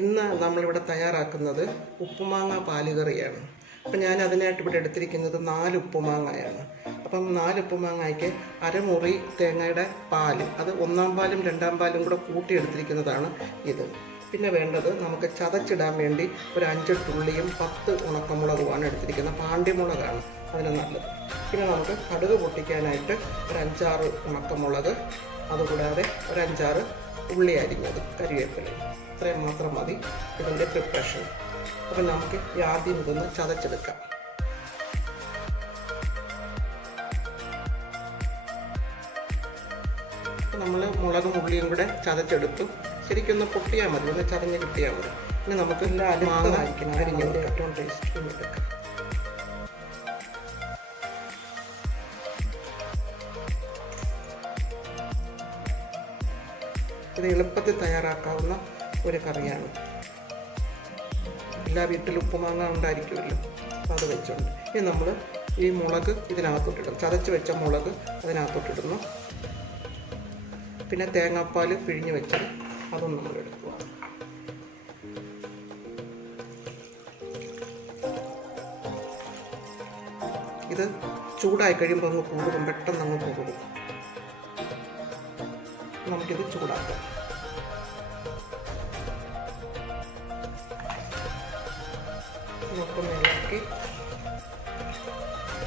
ഇന്ന് നമ്മളിവിടെ തയ്യാറാക്കുന്നത് ഉപ്പുമാങ്ങ പാലുകറിയാണ്. അപ്പം ഞാൻ അതിനായിട്ട് ഇവിടെ എടുത്തിരിക്കുന്നത് 4 ഉപ്പുമാങ്ങയാണ്. അപ്പം 4 ഉപ്പുമാങ്ങയ്ക്ക് അരമുറി തേങ്ങയുടെ പാല്, അത് 1-ാം പാലും 2-ാം പാലും കൂടെ കൂട്ടിയെടുത്തിരിക്കുന്നതാണ് ഇത്. പിന്നെ വേണ്ടത് നമുക്ക് ചതച്ചിടാൻ വേണ്ടി ഒരു 5 തുള്ളിയും 10 ഉണക്കമുളകുമാണ് എടുത്തിരിക്കുന്നത്. പാണ്ടിമുളകാണ് അതിന് നല്ലത്. പിന്നെ നമുക്ക് കടുക് പൊട്ടിക്കാനായിട്ട് ഒരു 5-6 ഉണക്കമുളക്, അതുകൂടാതെ ഒരു 5-6 ഉള്ളി അരിഞ്ഞത്, കരിവേപ്പില, ഇത്രയും മാത്രം മതി ഇതിൻ്റെ പ്രിപ്പറേഷൻ. അപ്പം നമുക്ക് ആദ്യം ഇതൊന്ന് ചതച്ചെടുക്കാം. നമ്മൾ മുളകും ഉള്ളിയും കൂടെ ചതച്ചെടുത്തു. ശരിക്കൊന്ന് പൊട്ടിയാൽ മതി, ഒന്ന് ചതഞ്ഞ് കിട്ടിയാൽ മതി. ഇനി നമുക്ക് മാങ്ങായിരിക്കണം അരിഞ്ഞത് ഏറ്റവും ടേസ്റ്റ് എടുക്കാം. ഇത് എളുപ്പത്തിൽ തയ്യാറാക്കാവുന്ന ഒരു കറിയാണ്. എല്ലാ വീട്ടിലും ഉപ്പുമാങ്ങ ഉണ്ടായിരിക്കുമല്ലോ, അപ്പോൾ അത് വെച്ചുകൊണ്ട് ഇനി നമ്മൾ ഈ മുളക് ഇതിനകത്തോട്ടിടും. ചതച്ച് വെച്ച മുളക് അതിനകത്തോട്ടിടുന്നു. പിന്നെ തേങ്ങാപ്പാൽ പിഴിഞ്ഞ് വെച്ചത് അതും നമ്മൾ എടുക്കുക. ഇത് ചൂടായി കഴിയുമ്പോൾ അങ്ങ് കൂടും, പെട്ടെന്ന് അങ്ങ് കൂടും. നമുക്കിത് ചൂടാക്കാം. നമുക്കൊന്ന് ഇളക്കി,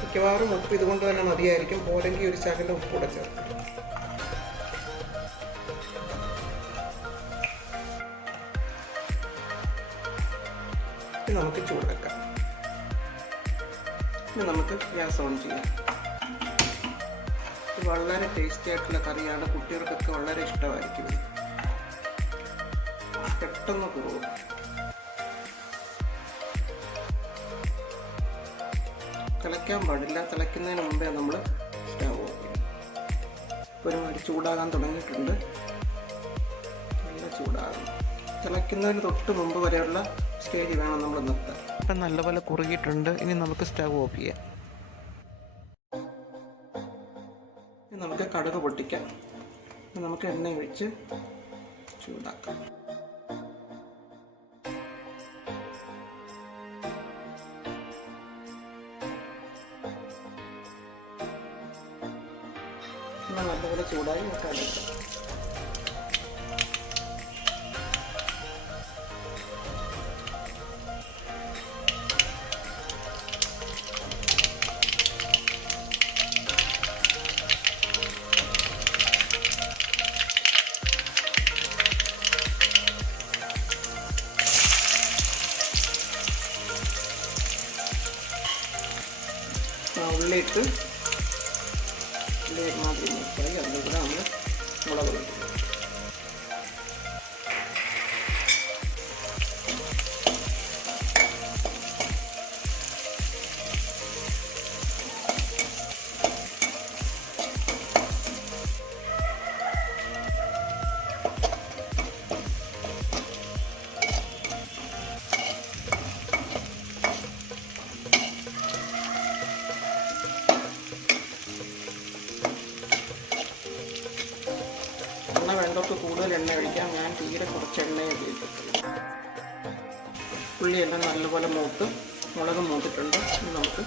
മിക്കവാറും ഉപ്പ് ഇതുകൊണ്ട് തന്നെ മതിയായിരിക്കും. പോരെങ്കിൽ ഒരു ശകലം ഉപ്പ് കൂടെ ചേർക്കും. നമുക്ക് ചൂടാക്കാം. ഇനി നമുക്ക് ഗ്യാസ് ഓൺ ചെയ്യാം. വളരെ ടേസ്റ്റി ആയിട്ടുള്ള കറിയാണ്. കുട്ടികൾക്കൊക്കെ വളരെ ഇഷ്ടമായിരിക്കും. പെട്ടെന്ന് പോകും. തിളയ്ക്കാൻ പാടില്ല. തിളയ്ക്കുന്നതിന് മുമ്പേ നമ്മൾ സ്റ്റവ് ഓഫ് ചെയ്യും. ഒരുമാതിരി ചൂടാകാൻ തുടങ്ങിയിട്ടുണ്ട്. നല്ല ചൂടാകും. തിളയ്ക്കുന്നതിന് തൊട്ട് മുമ്പ് വരെയുള്ള സ്റ്റേജ് വേണം നമ്മൾ നിർത്താൻ. ഇപ്പം നല്ലപോലെ കുറുകിയിട്ടുണ്ട്. ഇനി നമുക്ക് സ്റ്റവ് ഓഫ് ചെയ്യാം. നമുക്ക് കടുക് പൊട്ടിക്കാം. നമുക്ക് എണ്ണ ഒഴിച്ച് ചൂടാക്കാം. നല്ലപോലെ ചൂടായി നമുക്ക് എടുക്കാം. ഉള്ളിയിട്ട് മാതിരി നോക്കിയാൽ അതിൻ്റെ കൂടെ നമ്മൾ മുളക് പൊടിക്കും. എണ്ണ വേണ്ടവർക്ക് കൂടുതൽ എണ്ണ ഒഴിക്കാം. ഞാൻ തീരെ കുറച്ച് എണ്ണയെ ഉപയോഗിച്ചിട്ടുള്ളൂ. ഉള്ളിയെല്ലാം നല്ലപോലെ മൂത്ത്, മുളക് മൂത്തിട്ടുണ്ട്. നമുക്ക്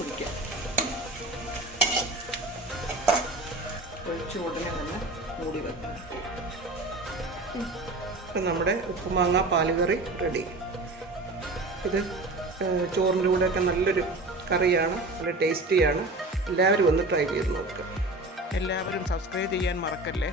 ഒഴിക്കാം. ഒഴിച്ച് ഉടനെ തന്നെ മൂടി വെക്കാം. ഇപ്പം നമ്മുടെ ഉപ്പുമാങ്ങ പാലുകറി റെഡി. ഇത് ചോറിൻ്റെ കൂടെയൊക്കെ നല്ലൊരു കറിയാണ്, നല്ല ടേസ്റ്റിയാണ്. എല്ലാവരും ഒന്ന് ട്രൈ ചെയ്ത് നോക്കുക. എല്ലാവരും സബ്സ്ക്രൈബ് ചെയ്യാൻ മറക്കല്ലേ.